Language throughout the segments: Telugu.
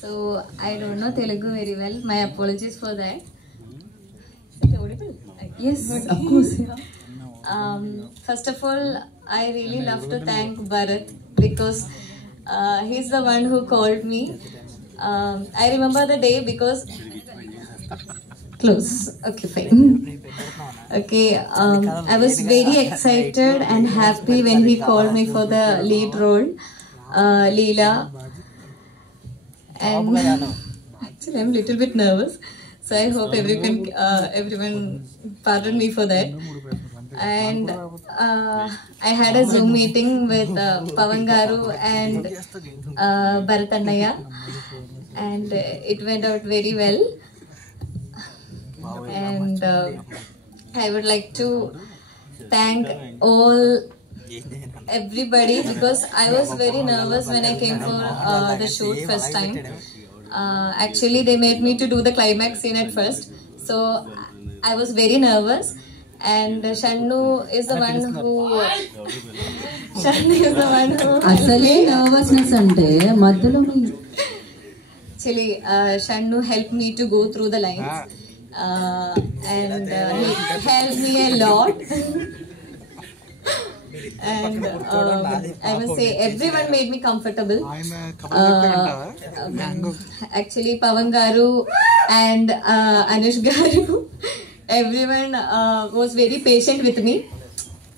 So I don't know Telugu very well. My apologies for that. Is it audible? Yes, of course. First of all, I really love to thank Bharat because he's the one who called me. I remember the day because close. Okay, fine. Okay, I was very excited and happy when he called me for the lead role, Leela. And actually, I'm a little bit nervous, so I hope everyone pardon me for that. And I had a Zoom meeting with Pavan Garu and Bharat Annaya, and it went out very well. And I would like to thank everybody because I was very nervous when I came for the shoot first time. Actually, they made me to do the climax scene at first, so I was very nervous. And Shannu is the one who asale nervousness ante maddalo actually Shannu helped me to go through the lines. And he helped me a lot. And I must say everyone made me comfortable. Actually, Pavan Garu and Anush Garu, everyone was very patient with me.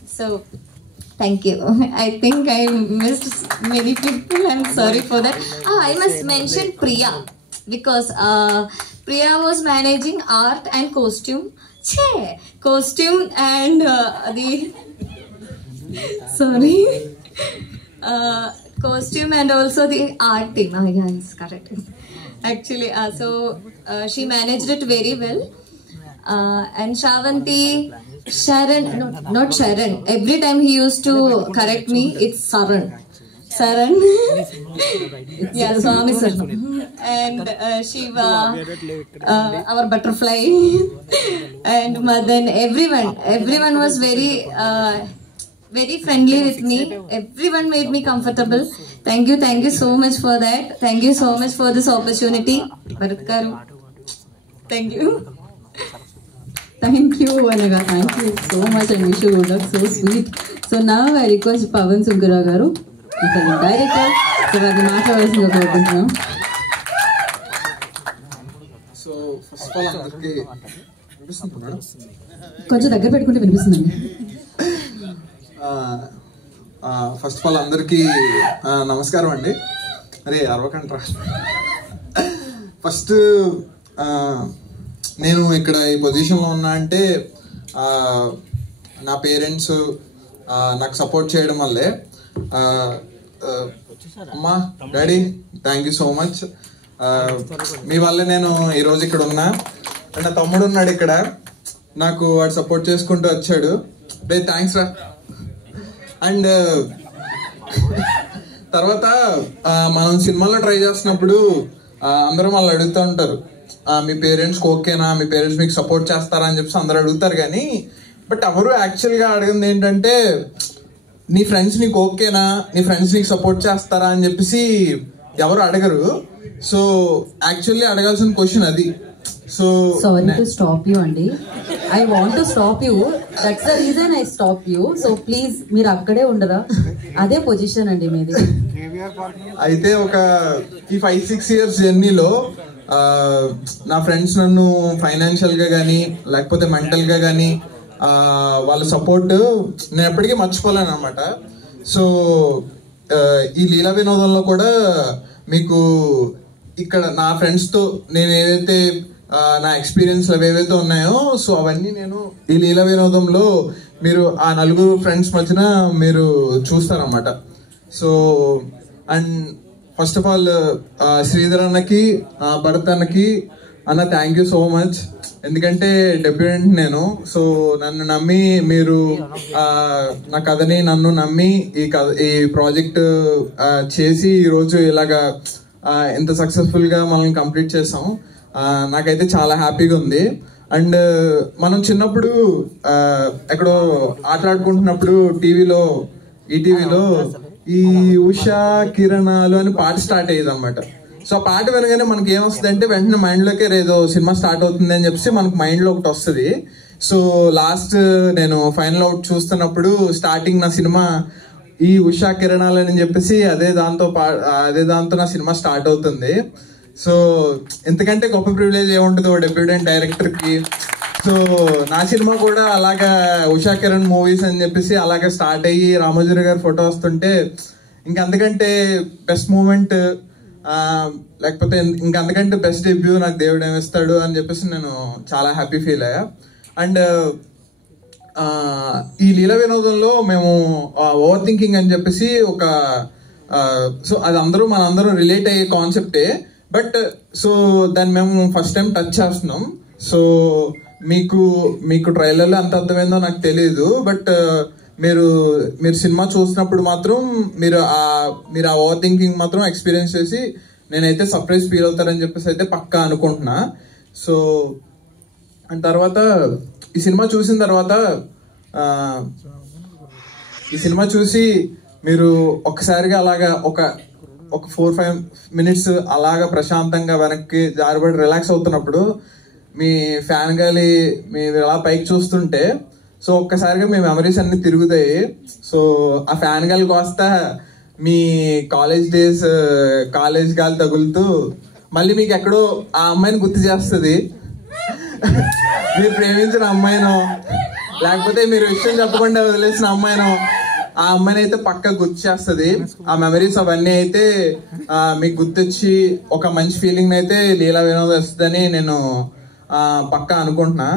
So thank you. I think I missed many people. I'm sorry for that. I must mention Priya because Priya was managing art and costume. Costume and costume and also the art team. Yeah, it's correct. Actually, so she managed it very well. And Shravanti, Sharan, no, not Sharan. Every time he used to correct me, it's Saran. Yeah, Swami sir. And Shiva, our butterfly, and Madan. Everyone was very friendly with me. Everyone made me comfortable. Thank you so much for that. Thank you so much for this opportunity, Bharat Garu. Thank you. Thank you, Anaga. Thank you so much and wish you good luck. So sweet. So now I request Pavan Sunkara Garu, the director, to have the matter of the So first of all, అందరికీ కొంచెం దగ్గర పెట్టుకుంటే వినిపిస్తుందండి. ఫస్ట్ ఆఫ్ ఆల్ అందరికీ నమస్కారం అండి. అరే అరవకంట్రా. ఫస్ట్ నేను ఇక్కడ ఈ పొజిషన్లో ఉన్నా అంటే నా పేరెంట్స్ నాకు సపోర్ట్ చేయడం వల్లే. అమ్మా daddy thank you so much. మీ వల్లే నేను ఈరోజు ఇక్కడ ఉన్నా. అండ్ నా తమ్ముడు ఉన్నాడు ఇక్కడ, నాకు వాడు సపోర్ట్ చేసుకుంటూ వచ్చాడు. డే థ్యాంక్స్ రా. అండ్ తర్వాత మనం సినిమాలో ట్రై చేస్తున్నప్పుడు అందరూ వాళ్ళు అడుగుతూ ఉంటారు, మీ పేరెంట్స్కి ఓకేనా, మీ పేరెంట్స్ మీకు సపోర్ట్ చేస్తారా అని చెప్పి అందరూ అడుగుతారు. కానీ బట్ ఎవరు యాక్చువల్గా అడిగింది ఏంటంటే నీ ఫ్రెండ్స్ నీకు ఓకేనా, నీ ఫ్రెండ్స్ నీకు సపోర్ట్ చేస్తారా అని చెప్పేసి ఎవరు అడగరు. సో యాక్చువల్లీ అడగాల్సిన క్వశ్చన్ అది. So sorry to stop you అండి. I want to stop you. That's the reason I stop you. So please మీరు అక్కడే ఉండరా, అదే పొజిషన్ అండి మీది. అయితే ఒక ఈ 5-6 years జర్నీలో నా ఫ్రెండ్స్ నన్ను ఫైనాన్షియల్ గా కానీ లేకపోతే మెంటల్ గా కానీ వాళ్ళ సపోర్ట్ నేను ఎప్పటికీ మర్చిపోలేను అనమాట. సో ఈ లీలా వినోదంలో కూడా మీకు ఇక్కడ నా ఫ్రెండ్స్తో నేను ఏదైతే నా ఎక్స్పీరియన్స్ ఏవైతే ఉన్నాయో సో అవన్నీ నేను ఈ లీలా వినోదంలో మీరు ఆ 4 ఫ్రెండ్స్ మధ్యన మీరు చూస్తారన్నమాట. So and first of all Sridhar అన్నకి, భరత్ అన్నకి అన్న థ్యాంక్ యూ సో మచ్. ఎందుకంటే డెబ్యూటెంట్ నేను. సో నన్ను నమ్మి మీరు నా కథని నన్ను నమ్మి ఈ ప్రాజెక్ట్ చేసి ఈరోజు ఇలాగా ఎంత సక్సెస్ఫుల్గా మనం కంప్లీట్ చేసాం. నాకైతే చాలా హ్యాపీగా ఉంది. అండ్ మనం చిన్నప్పుడు ఎక్కడో ఆటలాడుకుంటున్నప్పుడు ఈటీవీలో ఈ ఉషా కిరణాలు అని పాట స్టార్ట్ అయ్యేది అనమాట. సో ఆ పాట వినగానే మనకి ఏమొస్తుంది అంటే వెంటనే మైండ్ లోకి ఏదో సినిమా స్టార్ట్ అవుతుంది అని చెప్పేసి మనకు మైండ్ లో ఒకటి వస్తుంది. సో లాస్ట్ నేను ఫైనల్ అవుట్ చూస్తున్నప్పుడు స్టార్టింగ్ నా సినిమా ఈ ఉషా కిరణాలని చెప్పేసి అదే దాంతో నా సినిమా స్టార్ట్ అవుతుంది. సో ఎంతకంటే గొప్ప ప్రివిలేజ్ ఏముంటుందో డెబ్యూటెంట్ డైరెక్టర్ కి. సో నా సినిమా కూడా అలాగా ఉషా కిరణ్ మూవీస్ అని చెప్పేసి అలాగే స్టార్ట్ అయ్యి రామోజీరావు గారి ఫోటో వస్తుంటే ఇంకంతకంటే బెస్ట్ మూమెంట్ లేకపోతే ఇంకంతకంటే బెస్ట్ డెబ్యూ నాకు దేవుడు ఏమిస్తాడు అని చెప్పేసి నేను చాలా హ్యాపీ ఫీల్ అయ్యా. అండ్ ఈ లీలా వినోదంలో మేము ఓవర్ థింకింగ్ అని చెప్పేసి ఒక సో అది మనందరం రిలేట్ అయ్యే కాన్సెప్టే. బట్ సో దాన్ని మేము ఫస్ట్ టైం టచ్ చేస్తున్నాం. సో మీకు ట్రైలర్లో ఎంత అర్థమైందో నాకు తెలియదు. బట్ మీరు సినిమా చూసినప్పుడు మాత్రం మీరు ఆ ఓవర్ థింకింగ్ మాత్రం ఎక్స్పీరియన్స్ చేసి నేనైతే సర్ప్రైజ్ ఫీల్ అవుతారని చెప్పేసి అయితే పక్కా అనుకుంటున్నా. సో అండ్ తర్వాత ఈ సినిమా చూసి మీరు ఒక్కసారిగా అలాగా ఒక 4-5 minutes అలాగా ప్రశాంతంగా వెనక్కి జారిపడి రిలాక్స్ అవుతున్నప్పుడు మీ ఫ్యాన్ గాలి మీరు అలా పైకి చూస్తుంటే సో ఒక్కసారిగా మీ మెమరీస్ అన్ని తిరుగుతాయి. సో ఆ ఫ్యాన్ గాలి కోస్తా మీ కాలేజ్ డేస్ కాలేజ్ గాలి తగులుతూ మళ్ళీ మీకు ఎక్కడో ఆ అమ్మాయిని గుర్తు చేస్తుంది. మీరు ప్రేమించిన అమ్మాయినో లేకపోతే మీరు విషయం చెప్పకుండా వదిలేసిన అమ్మాయినో ఆ అమ్మాయిని అయితే పక్కా గుర్తు చేస్తుంది. ఆ మెమరీస్ అవన్నీ అయితే మీకు గుర్తొచ్చి ఒక మంచి ఫీలింగ్ అయితే లీలా వినోద్ వస్తుందని నేను పక్కా అనుకుంటున్నా.